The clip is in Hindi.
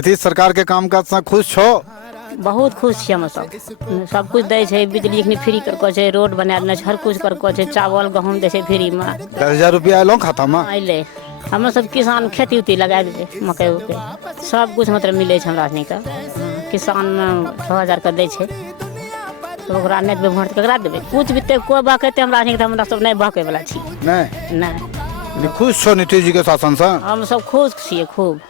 नीतीश सरकार के काम काज से खुश छो? बहुत खुश छी हम सब कुछ दै छै, बिजली अखनी फ्री करको छै, रोड बना देने छै, हर कुछ करको छै, चावल गहूम दै छै फ्री में। 10,000 रुपया एलो खाता में? अइले हम सब किसान खेती उती लगा देबै, मकई उकई सब कुछ मतलब मिले छै हमरा सनी के। किसान में 6,000 के दै छै, तो ओकरा नहीं देबै वोट केकरा देबै? कुछ भी कोई बहकेते हमरा सनी के, हमरा सब नहीं बहके वाला छी। नहीं नहीं खुश छो नीतीश जी के शासन से? हम सब खुश छियै खूब।